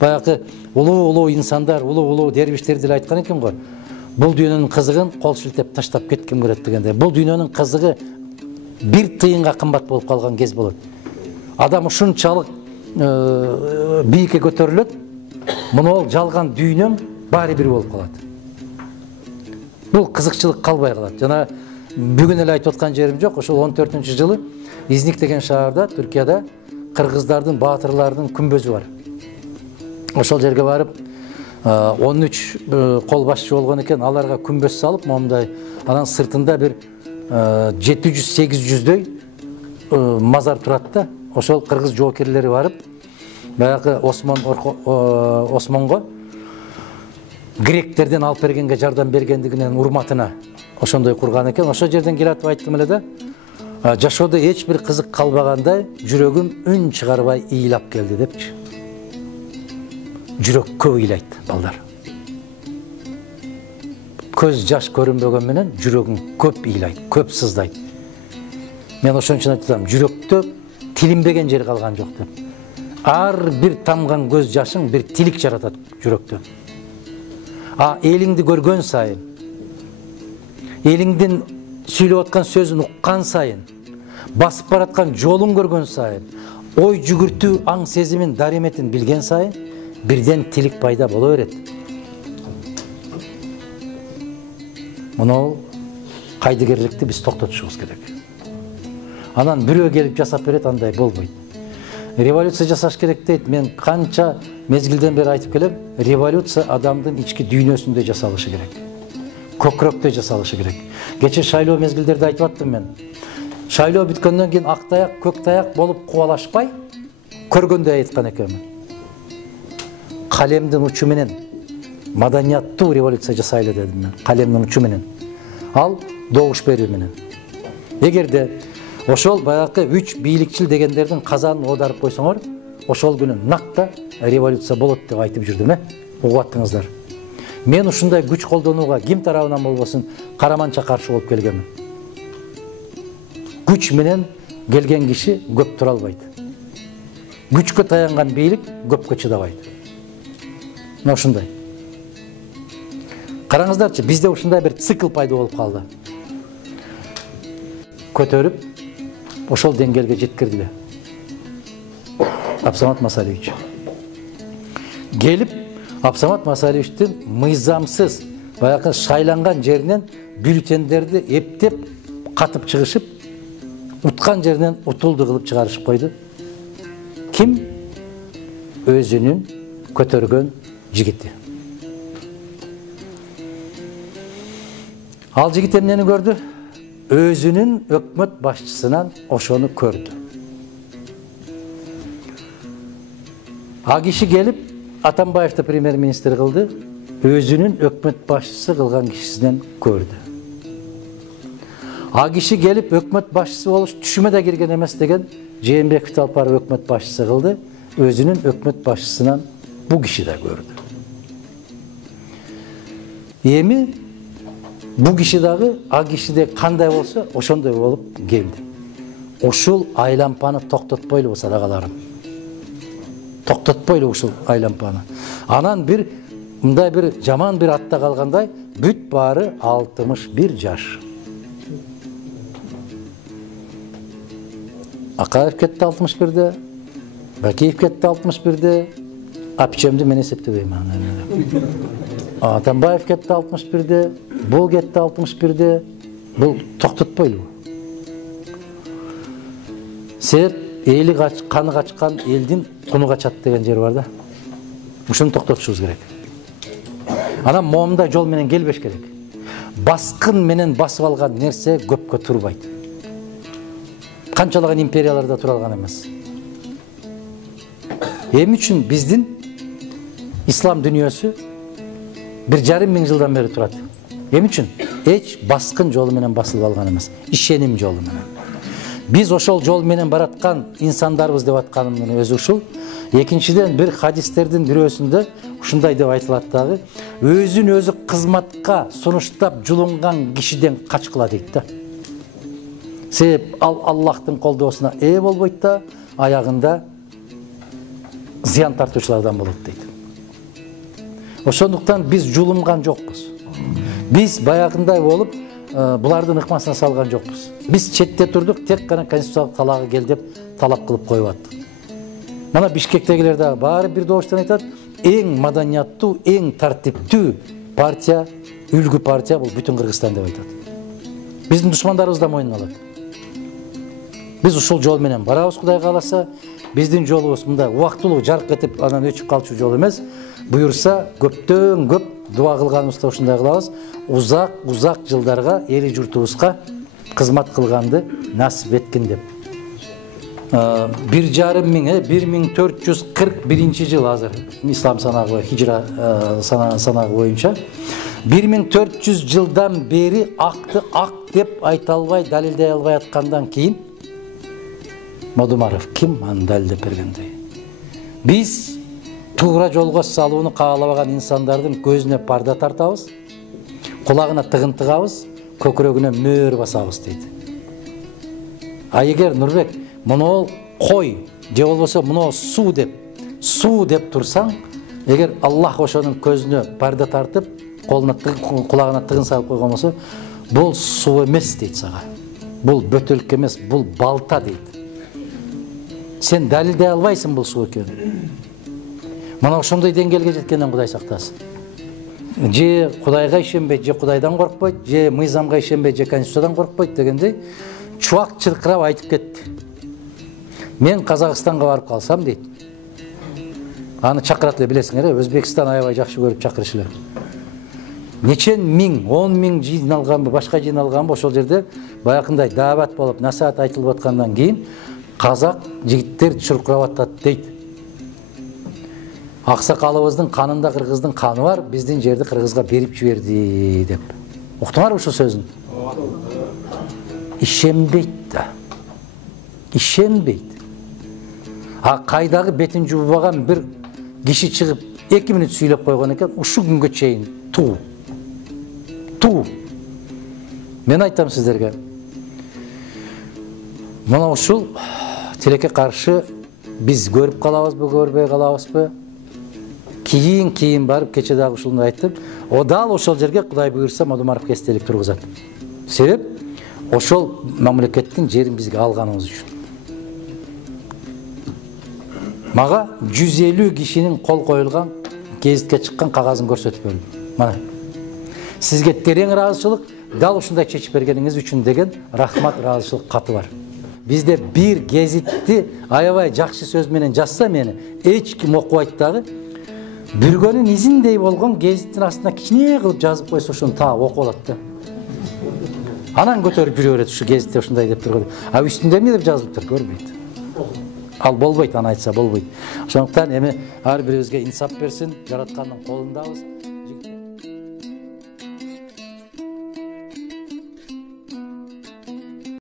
Баягы улуу инсандар, улуу дервиштер деле айткан экен го. Бул дүйнөнүн кызыгын кол шилтеп таштап кетким келет дегенде. Бул дүйнөнүн кызыгы бир тыйынга кымбат болуп калган кез болот. Адам ушунчалык бийикке көтөрүлөт, мына жалган дүйнөм баары бир болуп калат. Бул кызыкчылык калбай калат. Жана бүгүн эле айтып аткан жерим жок. Ошол 14-жылы Изник деген шаарда, Түркияда кыргыздардын, баатырлардын күмбөзү бар. Ошол жерге барып 13 кол башчы болгон экен, аларга күмбөз салып, момундай анан сыртында бир 700-800дөй мазар турат да. Ошол кыргыз жоокерлери барып, баягы Осмонго гректерден алып бергенге жардам бергендигинин урматына ошондой курган экен. Ошол жерден келатып айттым эле да, жашоодо эч бир кызык калбагандай, жүрөгүм үн чыгарбай ыйлап келди депчи. Жүрөк көп ыйлайт, балдар. Көз жаш көрүнбөгөн менен жүрөгүң көп ыйлайт, көп сыздайт. Мен ошон үчүн айтам, жүрөктө тилинбеген жер калган жок деп. Ар бир тамган көз жашың бир тилик жаратат жүрөктө. Элиңди көргөн сайын, элиңдин сүйлөп аткан сөзүн уккан сайын, басып бараткан жолун көргөн сайын, ой жүгүртүү, аң сезимин, дареметин билген сайын, бирден тилик пайда боло берет. Мына кайдыгерликти биз токтотушубуз керек. Анан бирөө келип жасап берет, андай болбойт. Революция жасаш керек дейт. Мен канча мезгилден бери айтып келем, революция адамдын ички дүйнөсүндө жасалышы керек. Көкрөктө жасалышы керек. Кече шайлоо мезгилдерде айтып аттым мен. Шайлоо бүткөндөн кийин ак таяк, көк таяк болуп кубалашпай, көргөндө айткан экенмин. Калемдин учу менен маданияттуу революция жасайлы дедим мен. Калемдин учу менен. Ал добуш берүү менен. Эгерде ошол баягы 3 бийликчил дегендердин казанын оодарып койсоңор, ошол күнү накта революция болот деп айтып жүрдүм, угуп аттыңыздар. Мен ушундай күч колдонууга ким тарабынан болбосун караманча каршы болуп келгенмин. Күч менен келген киши көп тура албайт. Күчкө таянган бийлик көпкө чыдабайт. Мына ушундай. Караңыздарчы, бизде ушундай бир цикл пайда болуп калды. Көтөрүп ошол деңгээлге жеткирди. Абсамат Масалиевич. Келип Абсамат Масалиевичтин мыйзамсыз баягы шайланган жеринен бюллетендерди эптеп катып чыгышып, уткан жеринен утулду кылып чыгарышып койду. Ким? Өзүнүн көтөргөн жигити. Ал жигит эмнени көрдү? Өзүнүн өкмөт башчысынан ошону көрдү. А киши келип Атамбаевди премьер-министр кылды, өзүнүн өкмөт башчысы кылган кишисинен көрдү. А киши келип өкмөт башчысы болуш түшүмө да кирген эмес деген Жээнбековду алып барып өкмөт башчысы кылды, өзүнүн өкмөт башчысынан бу киши да көрдү. Эми бу киши дагы а кишиде кандай болсо, ошондой болуп келди. Ушул айлампаны токтотпойлу садакаларым. Токтотпойлу ушул айлампаны. Анан мындай бир жаман бир атта калгандай, бүт баары 61 жаш. Акаев кетти 61-де, Бакиев кетти 61-де, Апчемди мен эсептебейм. Атамбаев кетти 61-де, бул кетти 61-де, бул токтотпойлу. Себеп эли каны качкан элдин куну качат деген жер бар да. Ушуну токтотушубуз керек. Анан момундай жол менен келбеш керек. Баскын менен басып алган нерсе көпкө турбайт. Канчалаган империяларда тура алган эмес. Эми үчүн биздин ислам дүйнөсү 1,5 миң жылдан бери турат. Эми үчүн эч баскын жолу менен басылып алган эмес, ишеним жолу менен. Biz ошол жол менен бараткан инсандарбыз деп атканымдын өзү ушул. Экинчиден бир хадистердин бирөөсүндө ушундай деп айтылат дагы, өзүн өзү кызматка сунуштап жулунган кишиден качкыла дейт да. Себеп ал Аллахтын колдоосуна ээ болбойт да, аягында зыян тартуучулардан болот дейт. Ошондуктан биз жулумган жокпуз. Биз баягындай болуп, булардын ыкмасына салган жокпуз. Биз четте турдук, тек гана конституциялык талаагы кел деп талап кылып коюп аттык. Мана Бишкектегилер дагы баары бир добуштан айтат, эң маданияттуу, эң тартиптүү партия, үлгү партия бул бүтүн Кыргызстан деп айтат. Биздин душмандарыбыз да мойнуна алат. Биз ушул жол менен барабыз, Кудай кааласа. Биздин жолубуз мындай убактылуу жарык этип анан өчүп калчу жол эмес. Буюрса, көптөн көп дуа кылганыбызда ушундай кылабыз. Узак жылдарга эли журтубузга кызмат кылганды насип эткин деп. 1441 жыл азыр ислам санагы, хижра санагы боюнча 1400 жылдан бери акты ак деп айта албай, далилдей албай аткандан кийин Модумаров ким аны далилдеп бергендей? Биз туура жолго салууну каалабаган инсандардын көзүнө парда тартабыз, кулагына тыгын тыгабыз, көкүрөгүнө мөөр басабыз дейт. А эгер Нурбек муну кой же болбосо муну суу деп турсаң, эгер Аллах ошонун көзүнө парда тартып, кулагына тыгын салып койгон болсо, бул суу эмес дейт сага. Бул бөтөлүк эмес, бул балта дейт. Сен далилдей албайсың бул суу экенин. Мына ошондой деңгээлге жеткенден Кудай сактасын. Же Кудайга ишенбейт, же Кудайдан коркпойт, же мыйзамга ишенбейт, же конституциядан коркпойт дегендей чубак чыркырап айтып кетти. Мен Казакстанга барып калсам дейт. Аны чакырат эле, билесиңер, Өзбекстан аябай жакшы көрүп чакырыш эле. Нечен миң, 10 миң жыйналганбы, башка жыйналганбы ошол жерде баягындай даават болуп, насаат айтылып аткандан кийин казак жигиттер чуркурап атат дейт. Аксакалыбыздын канында кыргыздын каны бар, биздин жерди кыргызга берип жиберди деп. Уктуңарбы ушул сөзүн? Ишенбейт да. Ишенбейт. А кайдагы бетин жуубаган бир киши чыгып 2 мүнөт сүйлөп койгон экен, ушул күнгө чейин туу. Мен айтам сиздерге. Мына ушул тилекке каршы биз көрүп калабызбы, көрбөй калабызбы? Кийин барып кече дагы ушуну айттым. О дал ошол жерге Кудай буйрса Модумаровго эстелик тургузат. Себеп ошол мамлекеттин жерин бизге алганыбыз үчүн. Мага 150 кишинин кол коюлган гезитке чыккан кагазын көрсөтүп берди. Мана. Сизге терең ыраазычылык, дал ушундай чечип бергениңиз үчүн деген рахмат, ыраазычылык каты бар. Бизде бир гезитти аябай жакшы сөз менен жазса мени эч ким окубайт дагы. Бүргөнүн изиндей болгон гезиттин астына кичине кылып жазып койсо ошону таап окуп алат да. Анан көтөрүп жүрө берет, ушу гезитте ушундай деп турган. А үстүндө эмне деп жазылыптыр, көрбөйт. Ал болбойт, аны айтса болбойт. Ошондуктан эми ар бирибизге инсап берсин, жараткандын колундабыз.